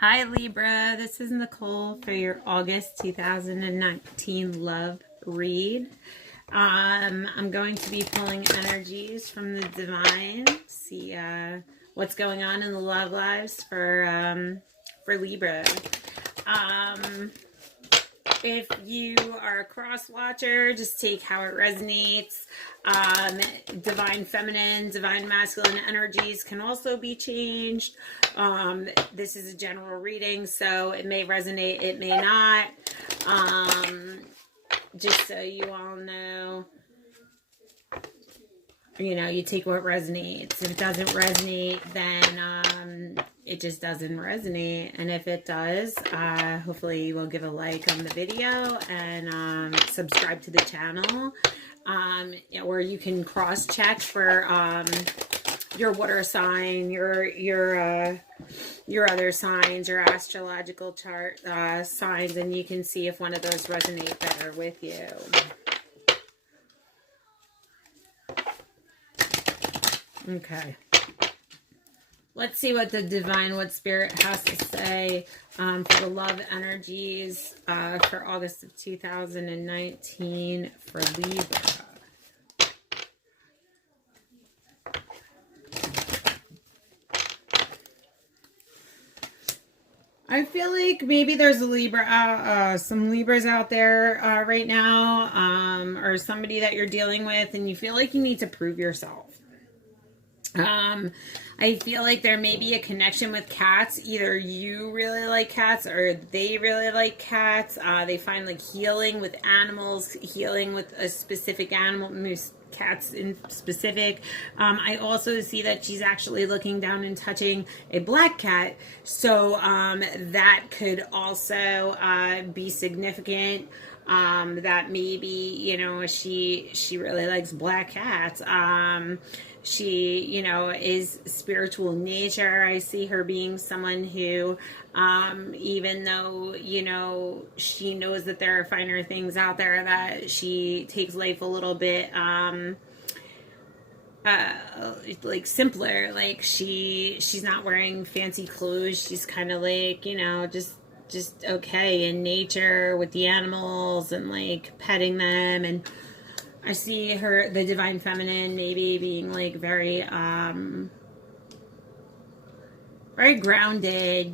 Hi Libra, this is Nicole for your August 2019 love read. I'm going to be pulling energies from the divine, see what's going on in the love lives for Libra. If you are a cross watcher, just take how it resonates. Divine feminine, divine masculine energies can also be changed. This is a general reading, so it may resonate, it may not. Just so you all know, you take what resonates. If it doesn't resonate, then it just doesn't resonate. And if it does, hopefully you will give a like on the video and subscribe to the channel. Or you can cross-check for your water sign, your other signs, your astrological chart signs, and you can see if one of those resonate better with you. Okay. Let's see what the divine, what spirit has to say for the love energies for August of 2019 for Libra. I feel like maybe there's a Libra, some Libras out there right now, or somebody that you're dealing with, and you feel like you need to prove yourself. I feel like there may be a connection with cats. Either you really like cats or they really like cats. They find like healing with animals, healing with a specific animal, cats in specific. I also see that she's actually looking down and touching a black cat. So that could also be significant. That maybe, she really likes black cats. She, is spiritual in nature. I see her being someone who, even though, she knows that there are finer things out there, that she takes life a little bit, like simpler. Like she's not wearing fancy clothes. She's kind of like, just okay in nature with the animals and like petting them. And I see her, the divine feminine, maybe being like very grounded,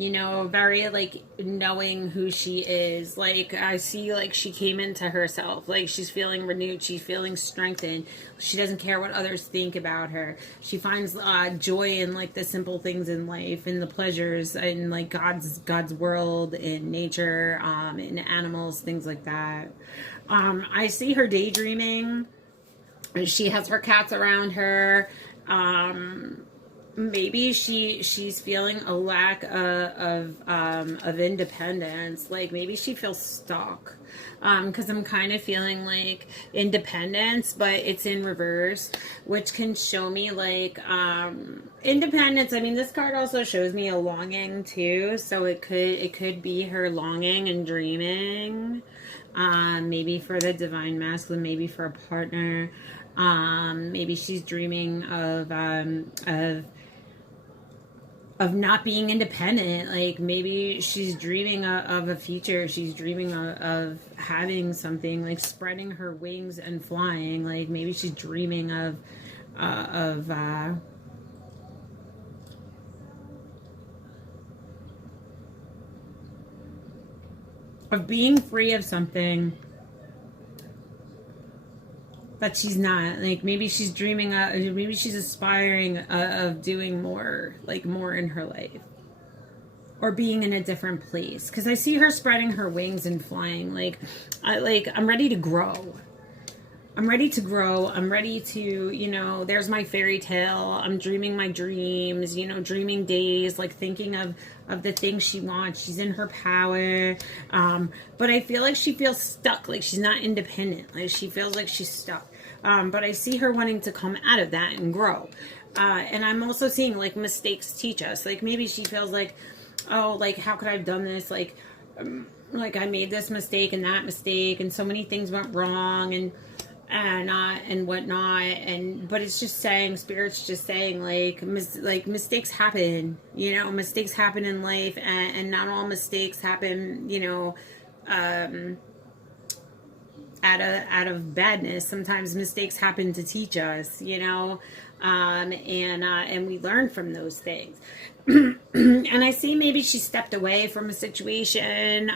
very like knowing who she is. Like I see like she came into herself, like she's feeling renewed, she's feeling strengthened. She doesn't care what others think about her. She finds joy in like the simple things in life and the pleasures in like God's world, in nature, in animals, things like that. I see her daydreaming. She has her cats around her. Maybe she's feeling a lack of independence. Like maybe she feels stuck. Because I'm kind of feeling like independence, but it's in reverse, which can show me like independence. I mean, this card also shows me a longing too, so it could be her longing and dreaming. Maybe for the divine masculine, maybe for a partner. Maybe she's dreaming of not being independent. Like maybe she's dreaming of a future. She's dreaming of having something, like spreading her wings and flying. Like maybe she's dreaming of being free of something that she's not. Like maybe she's dreaming maybe she's aspiring of doing more, like more in her life, or being in a different place. Because I see her spreading her wings and flying. Like I'm ready to grow. I'm ready to grow. I'm ready to, there's my fairy tale. I'm dreaming my dreams, dreaming days, like thinking of the things she wants. She's in her power. But I feel like she feels stuck, like she's not independent. Like she feels like she's stuck. But I see her wanting to come out of that and grow. And I'm also seeing like mistakes teach us. Like maybe she feels like, oh, like how could I have done this? Like I made this mistake and that mistake, and so many things went wrong. and whatnot, but it's just saying, spirit's just saying, like, mistakes happen, mistakes happen in life, and not all mistakes happen, out of badness. Sometimes mistakes happen to teach us, and we learn from those things. And I see maybe she stepped away from a situation,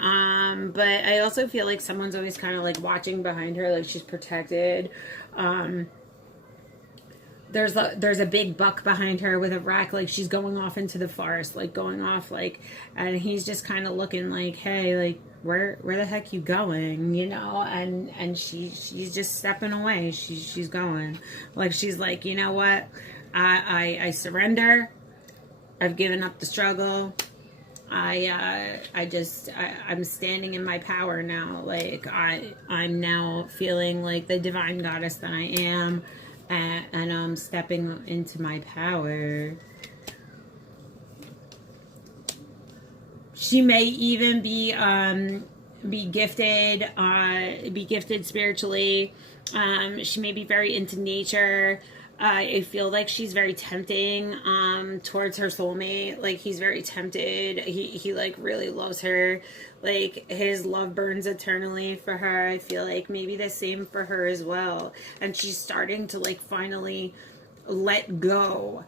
but I also feel like someone's always kind of like watching behind her, like she's protected. There's a big buck behind her with a rack, like she's going off into the forest, like going off, like, and he's just kind of looking like, hey, like, where the heck you going, and she's just stepping away. She's going, like, she's like, you know what, I surrender. I've given up the struggle. I'm standing in my power now. Like, I'm now feeling like the divine goddess that I am, and I'm stepping into my power. She may even be gifted spiritually. She may be very into nature. I feel like she's very tempting towards her soulmate. Like, he's very tempted. He like really loves her. Like, his love burns eternally for her. I feel like maybe the same for her as well. And she's starting to like finally let go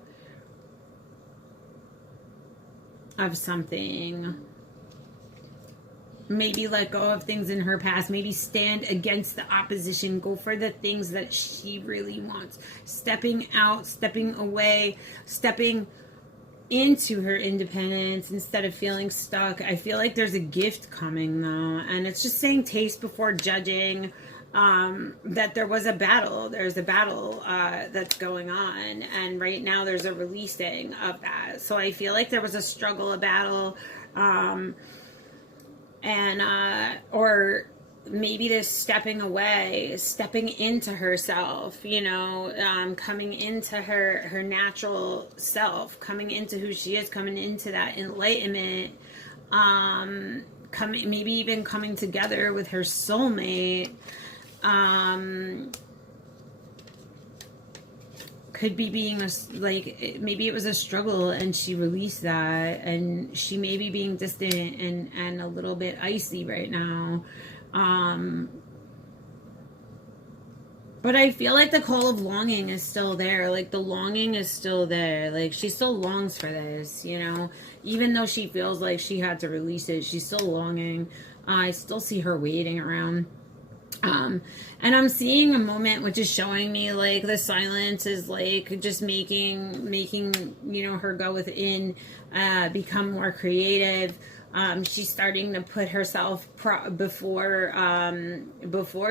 of something. Maybe let go of things in her past. Maybe stand against the opposition. Go for the things that she really wants. Stepping out, stepping away, stepping into her independence instead of feeling stuck. I feel like there's a gift coming, though. And it's just saying taste before judging. That there was a battle. There's a battle that's going on. And right now there's a releasing of that. So I feel like there was a struggle, a battle. Or maybe this stepping away, stepping into herself, coming into her natural self, coming into who she is, coming into that enlightenment, maybe even coming together with her soulmate. Could be being maybe it was a struggle and she released that, and she may be being distant and a little bit icy right now. But I feel like the call of longing is still there. Like, the longing is still there. Like, she still longs for this, even though she feels like she had to release it, she's still longing. I still see her waiting around. And I'm seeing a moment which is showing me like the silence is like just making her go within, become more creative. She's starting to put herself before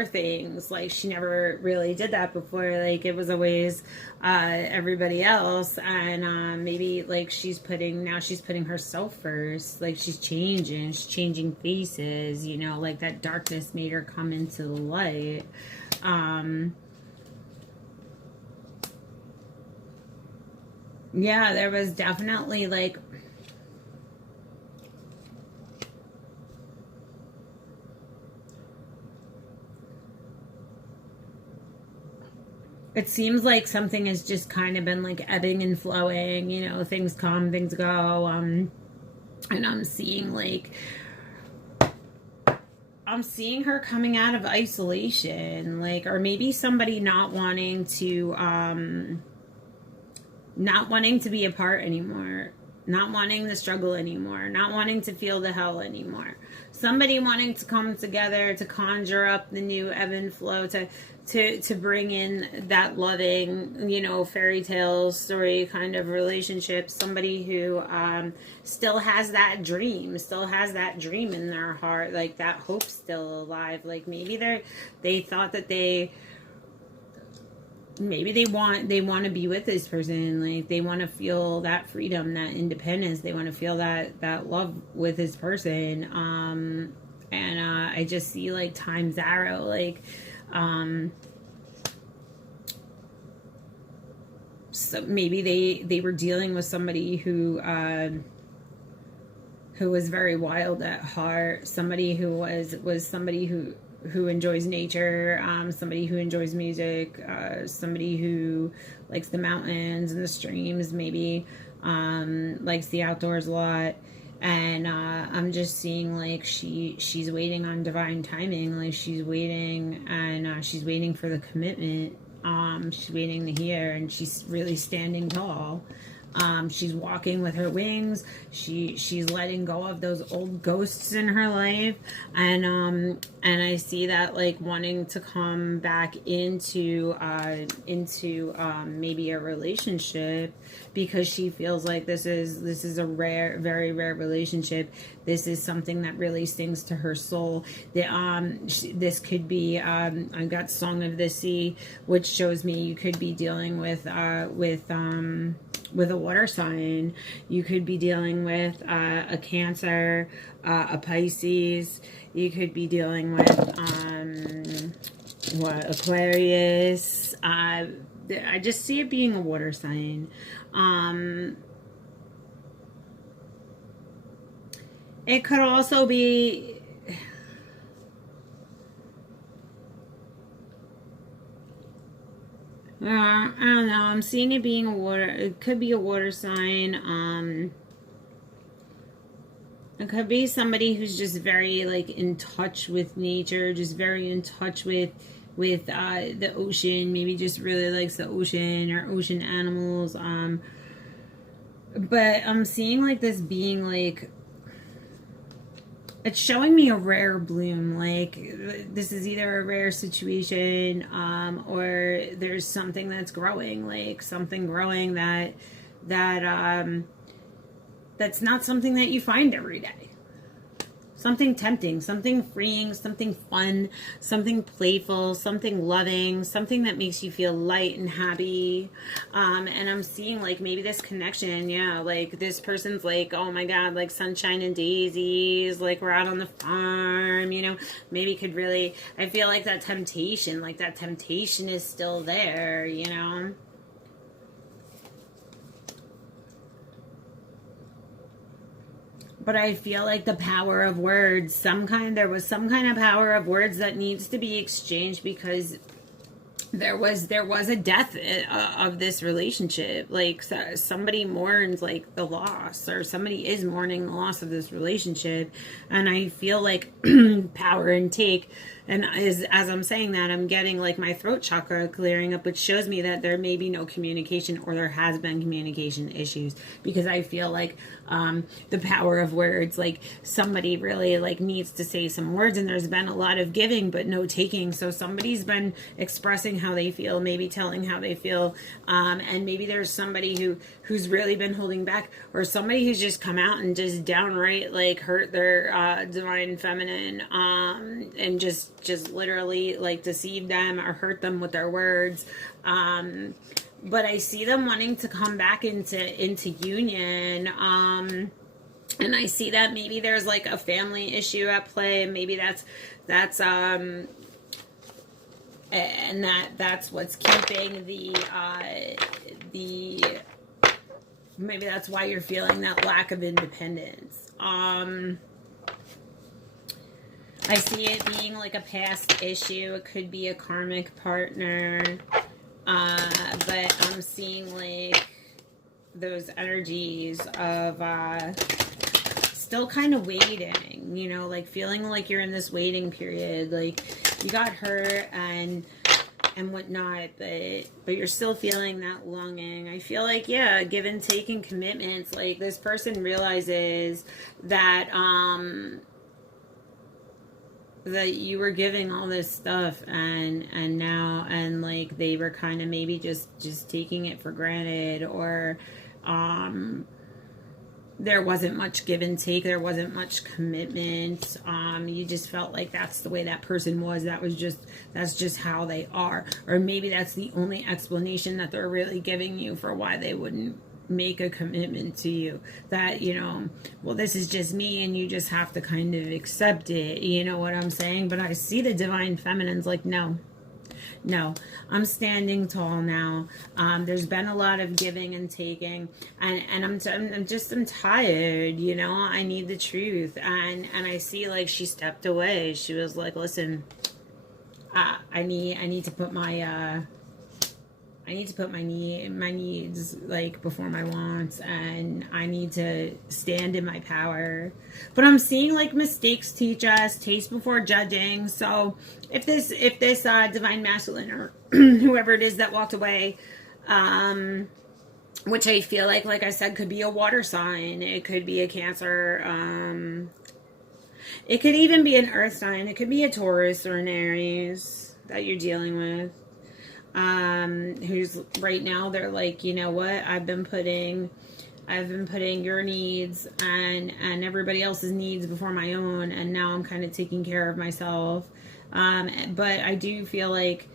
things. Like, she never really did that before. Like, it was always everybody else, and maybe like she's putting herself first. Like, she's changing faces, like that darkness made her come into the light. Yeah, there was definitely like it seems like something has just kind of been like ebbing and flowing, things come, things go. And I'm seeing her coming out of isolation, like, or maybe somebody not wanting to be apart anymore, not wanting the struggle anymore, not wanting to feel the hell anymore. Somebody wanting to come together to conjure up the new ebb and flow, to bring in that loving, fairy tale story kind of relationship. Somebody who still has that dream in their heart, like that hope's still alive. Like, maybe they thought that they want to be with this person. Like, they want to feel that freedom, that independence. They want to feel that love with this person. And I just see like time's arrow, like, so maybe they were dealing with somebody who was very wild at heart, somebody who was somebody who who enjoys nature, somebody who enjoys music, somebody who likes the mountains and the streams, maybe likes the outdoors a lot. And I'm just seeing like she's waiting on divine timing, like she's waiting, and she's waiting for the commitment. She's waiting to hear, and she's really standing tall. She's walking with her wings. She's letting go of those old ghosts in her life, and I see that like wanting to come back into maybe a relationship, because she feels like this is a rare, very rare relationship. This is something that really stings to her soul. This could be I've got Song of the Sea, which shows me you could be dealing with a water sign. You could be dealing with a Cancer, a Pisces. You could be dealing with Aquarius. I just see it being a water sign. It could also be I don't know. I'm seeing it being a water. It could be a water sign. It could be somebody who's just very like in touch with nature, just very in touch with the ocean. Maybe just really likes the ocean or ocean animals. But I'm seeing like this being like, it's showing me a rare bloom. Like this is either a rare situation, or there's something that's growing, like something growing that's not something that you find every day. Something tempting, something freeing, something fun, something playful, something loving, something that makes you feel light and happy. And I'm seeing like maybe this connection, yeah, like this person's like, oh my God, like sunshine and daisies, like we're out on the farm, you know, maybe could really, I feel like that temptation is still there, you know. But I feel like the power of words, there was some kind of power of words that needs to be exchanged, because there was a death of this relationship. Like somebody mourns like the loss, or somebody is mourning the loss of this relationship. And I feel like power and take. And as I'm saying that, I'm getting like my throat chakra clearing up, which shows me that there may be no communication, or there has been communication issues, because I feel like the power of words, like somebody really like needs to say some words, and there's been a lot of giving but no taking. So somebody's been expressing how they feel, maybe telling how they feel, and maybe there's somebody who's really been holding back, or somebody who's just come out and just downright like hurt their divine feminine, and just literally like deceive them or hurt them with their words. But I see them wanting to come back into union. And I see that maybe there's like a family issue at play, and maybe that's what's keeping maybe that's why you're feeling that lack of independence. I see it being like a past issue. It could be a karmic partner. But I'm seeing like those energies of still kind of waiting, you know, like feeling like you're in this waiting period. Like you got hurt and whatnot, but you're still feeling that longing. I feel like, yeah, give and take and commitments. Like this person realizes that that you were giving all this stuff, and now, and like they were kind of maybe just taking it for granted, or there wasn't much give and take, there wasn't much commitment. You just felt like that's the way that person was, that's just how they are, or maybe that's the only explanation that they're really giving you for why they wouldn't make a commitment to you. That, you know, well, this is just me and you just have to kind of accept it, you know what I'm saying? But I see the divine feminine's like, no, I'm standing tall now. There's been a lot of giving and taking, and I'm tired, you know. I need the truth. And I see like she stepped away. She was like, listen, I need to put my my needs like before my wants, and I need to stand in my power. But I'm seeing like mistakes teach us, taste before judging. So if this divine masculine or whoever it is that walked away, which I feel like I said, could be a water sign, it could be a Cancer, it could even be an earth sign, it could be a Taurus or an Aries that you're dealing with, who's right now they're like, you know what, I've been putting your needs and everybody else's needs before my own, and now I'm kind of taking care of myself. But I do feel like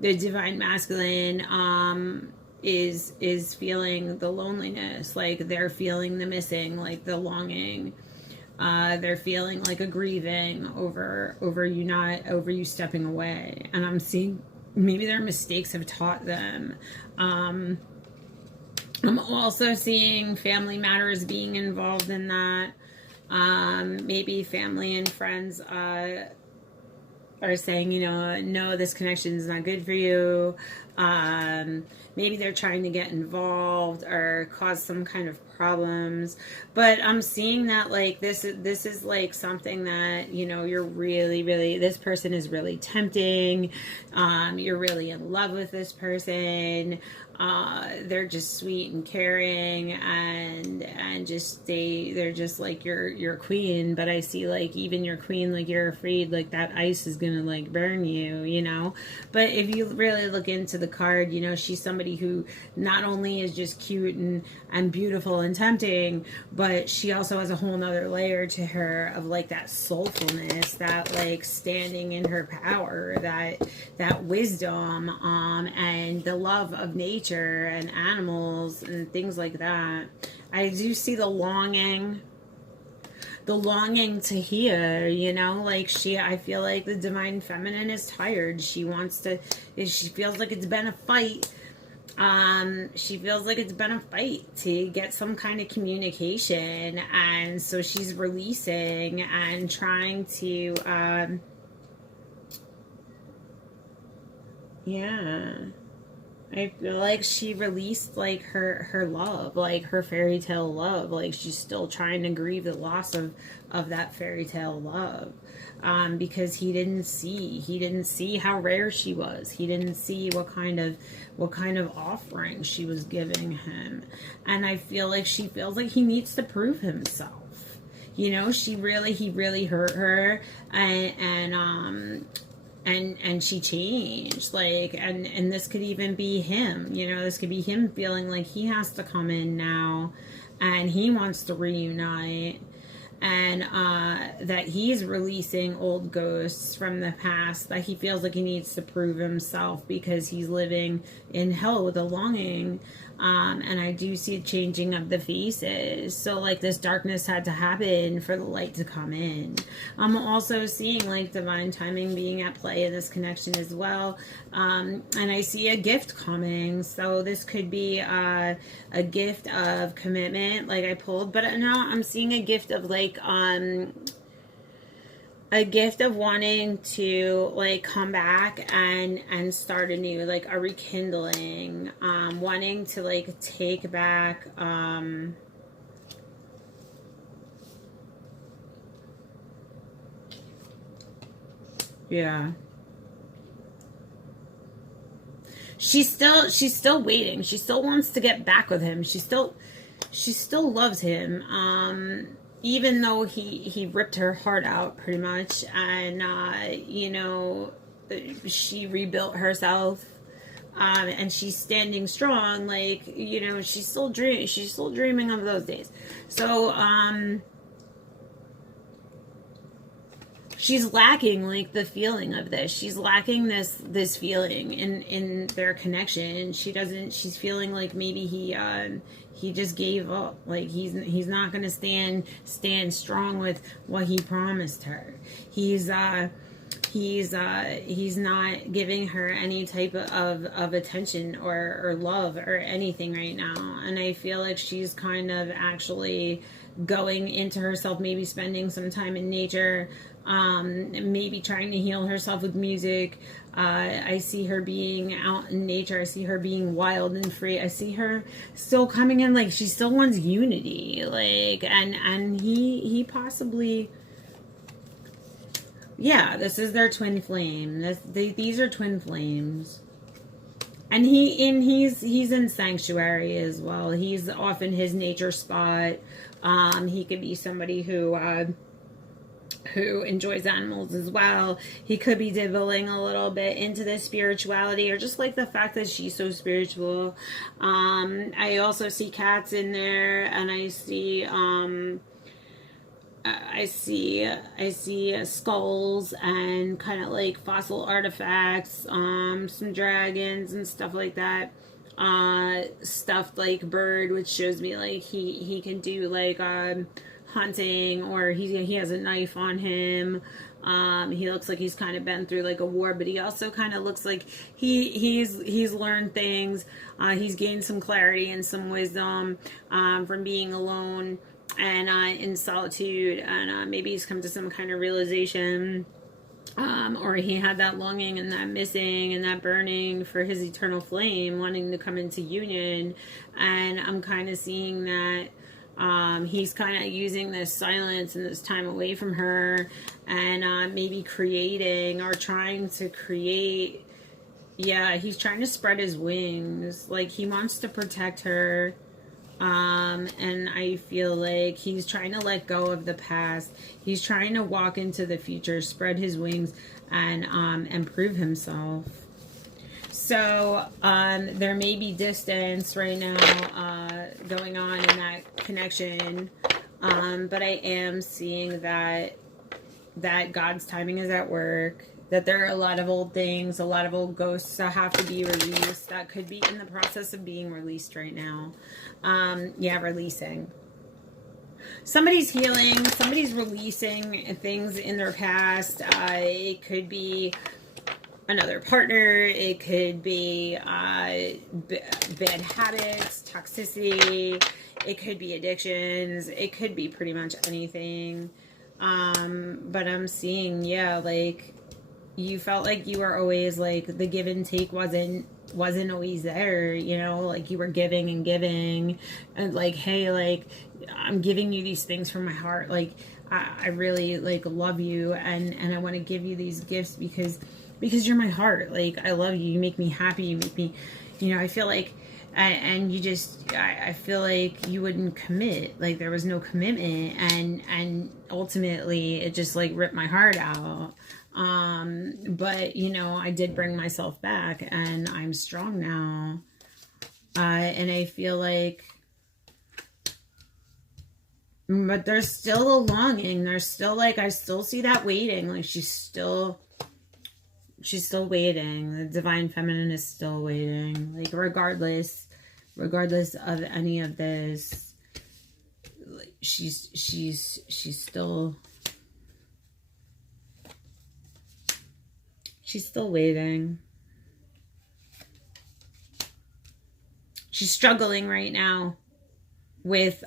the divine masculine is feeling the loneliness, like they're feeling the missing, like the longing. They're feeling like a grieving over you stepping away. And I'm seeing maybe their mistakes have taught them. I'm also seeing family matters being involved in that. Maybe family and friends are saying, you know, no, this connection is not good for you. Maybe they're trying to get involved or cause some kind of problems. But I'm seeing that like this is like something that, you know, you're really, this person is really tempting. You're really in love with this person. They're just sweet and caring, and just they're just like your queen. But I see like even your queen, like you're afraid like that ice is gonna like burn you, you know. But if you really look into the card, you know, she's somebody who not only is just cute and beautiful and tempting, but she also has a whole nother layer to her of like that soulfulness, that like standing in her power, that wisdom, and the love of nature and animals and things like that. I do see the longing to hear, you know, like I feel like the divine feminine is tired. She feels like it's been a fight. She feels like it's been a fight to get some kind of communication, and so she's releasing and trying to, yeah. I feel like she released like her love, like her fairy tale love. Like she's still trying to grieve the loss of that fairy tale love, because he didn't see how rare she was. He didn't see what kind of offering she was giving him, and I feel like she feels like he needs to prove himself. You know, he really hurt her, and she changed, like, and this could even be him, you know, this could be him feeling like he has to come in now and he wants to reunite, and that he's releasing old ghosts from the past, that he feels like he needs to prove himself because he's living in hell with a longing. And I do see a changing of the faces. So like this darkness had to happen for the light to come in. I'm also seeing like divine timing being at play in this connection as well. And I see a gift coming. So this could be a gift of commitment, like I pulled, but no, I'm seeing a gift of like a gift of wanting to like come back and start anew, like a rekindling, wanting to like take back, yeah, she's still waiting. She still wants to get back with him. She still loves him, even though he ripped her heart out pretty much, and you know, she rebuilt herself, and she's standing strong, like, you know, she's still dreaming of those days. So she's lacking like the feeling of this. She's lacking this feeling in their connection. She's feeling like maybe he just gave up. Like he's not gonna stand strong with what he promised her. He's not giving her any type of attention or love or anything right now. And I feel like she's kind of actually going into herself, maybe spending some time in nature, maybe trying to heal herself with music. I see her being out in nature. I see her being wild and free. I see her still coming in, like she still wants unity, like, and he possibly, yeah, this is their twin flame. These are twin flames. And he's in sanctuary as well. He's off in his nature spot. He could be somebody who enjoys animals as well. He could be dibbling a little bit into the spirituality, or just like the fact that she's so spiritual. I also see cats in there, and I see skulls and kind of like fossil artifacts, some dragons and stuff like that. Stuffed like bird, which shows me like he can do like hunting, or he has a knife on him. He looks like he's kind of been through like a war, but he also kind of looks like he's learned things. He's gained some clarity and some wisdom from being alone and in solitude, and maybe he's come to some kind of realization, or he had that longing and that missing and that burning for his eternal flame, wanting to come into union. And I'm kind of seeing that he's kind of using this silence and this time away from her, and maybe creating or trying to create. Yeah, he's trying to spread his wings, like he wants to protect her. And I feel like he's trying to let go of the past. He's trying to walk into the future, spread his wings, and prove himself. So, there may be distance right now, going on in that connection. But I am seeing that God's timing is at work. That there are a lot of old things, a lot of old ghosts that have to be released, that could be in the process of being released right now. Yeah, releasing. Somebody's healing, somebody's releasing things in their past. It could be another partner, it could be bad habits, toxicity, it could be addictions, it could be pretty much anything. But I'm seeing, yeah, like, you felt like you were always like the give and take wasn't always there, you know, like you were giving and like, hey, like I'm giving you these things from my heart, like I really like love you, and I want to give you these gifts because you're my heart, like I love you, you make me happy, you make me, you know, I feel like, and you just, I feel like you wouldn't commit, like there was no commitment, and ultimately it just like ripped my heart out. But you know, I did bring myself back, and I'm strong now. And I feel like, but there's still a longing. There's still like, I still see that waiting. Like she's still waiting. The divine feminine is still waiting. Like regardless of any of this, she's still. She's still waiting. She's struggling right now with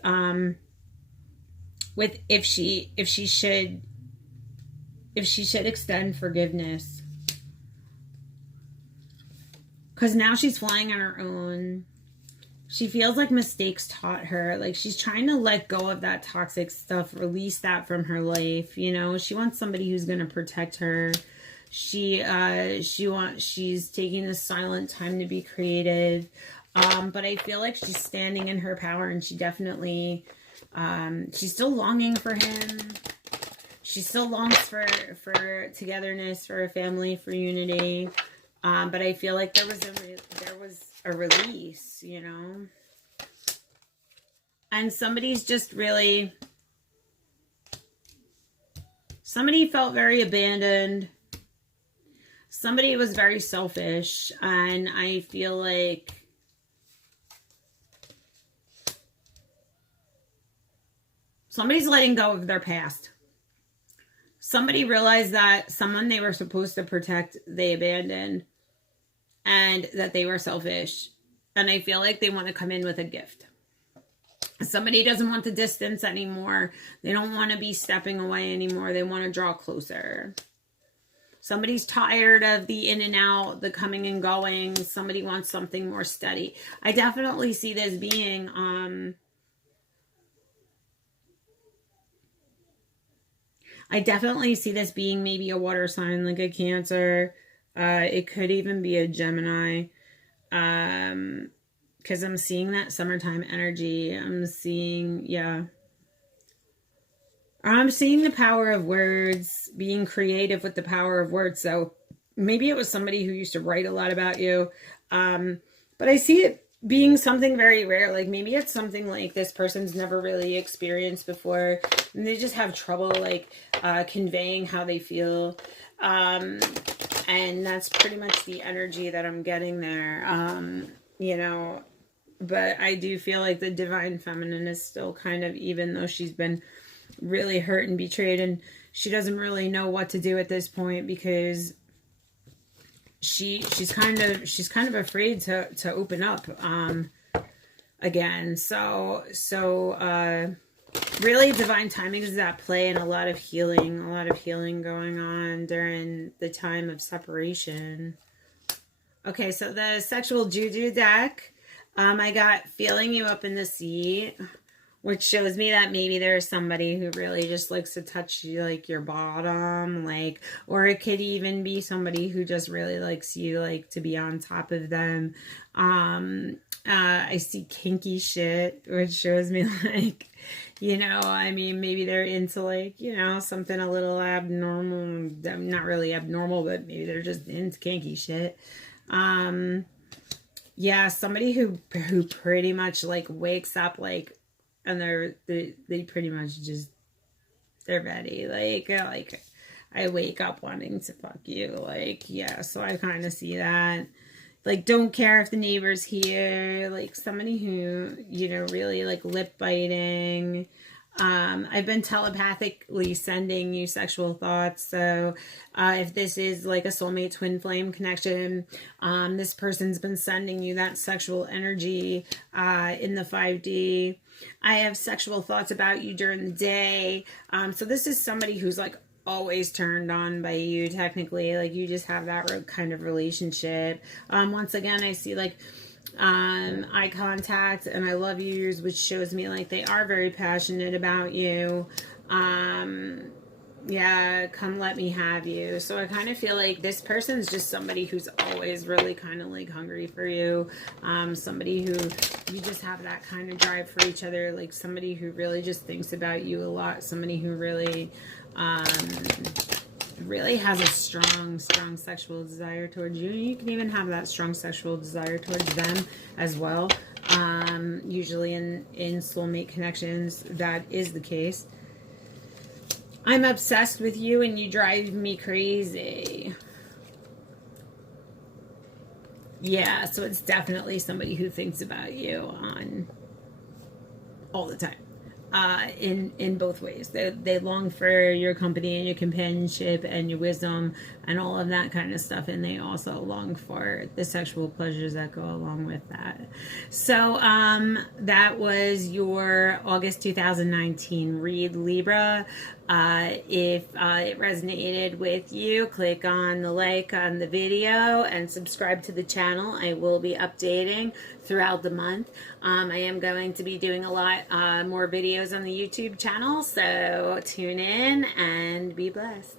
if she should extend forgiveness. Because now she's flying on her own. She feels like mistakes taught her. Like she's trying to let go of that toxic stuff, release that from her life. You know, she wants somebody who's going to protect her. She's taking this silent time to be creative. But I feel like she's standing in her power, and she definitely, she's still longing for him. She still longs for togetherness, for a family, for unity. But I feel like there was a release, you know, and somebody felt very abandoned. Somebody was very selfish, and I feel like somebody's letting go of their past. Somebody realized that someone they were supposed to protect, they abandoned, and that they were selfish. And I feel like they want to come in with a gift. Somebody doesn't want the distance anymore. They don't want to be stepping away anymore. They want to draw closer. Somebody's tired of the in and out, the coming and going. Somebody wants something more steady. I definitely see this being, maybe a water sign, like a Cancer. It could even be a Gemini. Because I'm seeing that summertime energy. I'm seeing, yeah. I'm seeing the power of words, being creative with the power of words. So maybe it was somebody who used to write a lot about you. But I see it being something very rare. Like maybe it's something like this person's never really experienced before. And they just have trouble like conveying how they feel. And that's pretty much the energy that I'm getting there. You know, but I do feel like the divine feminine is still kind of, even though she's been really hurt and betrayed, and she doesn't really know what to do at this point, because she's kind of afraid to open up again. So really divine timing is at play, and a lot of healing going on during the time of separation. Okay, so the sexual juju deck, I got feeling you up in the sea, which shows me that maybe there's somebody who really just likes to touch you, like your bottom, like, or it could even be somebody who just really likes you, like to be on top of them. I see kinky shit, which shows me like, you know, I mean, maybe they're into like, you know, something a little abnormal, not really abnormal, but maybe they're just into kinky shit. Yeah, somebody who pretty much like wakes up like, and they pretty much just, they're ready. Like I wake up wanting to fuck you. Like, yeah, so I kind of see that. Like, don't care if the neighbor's here. Like, somebody who, you know, really like lip biting. I've been telepathically sending you sexual thoughts. So if this is like a soulmate twin flame connection, this person's been sending you that sexual energy in the 5D. I have sexual thoughts about you during the day. So this is somebody who's like always turned on by you, technically. Like you just have that kind of relationship. Once again, I see like eye contact and I love yous, which shows me like they are very passionate about you. Yeah, come let me have you. So I kind of feel like this person's just somebody who's always really kind of like hungry for you. Somebody who you just have that kind of drive for each other. Like somebody who really just thinks about you a lot. Somebody who really really has a strong sexual desire towards you. You can even have that strong sexual desire towards them as well. Usually in soulmate connections, that is the case. I'm obsessed with you and you drive me crazy. Yeah, so it's definitely somebody who thinks about you on all the time. In both ways. They long for your company and your companionship and your wisdom and all of that kind of stuff, and they also long for the sexual pleasures that go along with that. So that was your August 2019 read, Libra. If it resonated with you, click on the like on the video and subscribe to the channel. I will be updating throughout the month. I am going to be doing a lot more videos on the YouTube channel, so tune in and be blessed.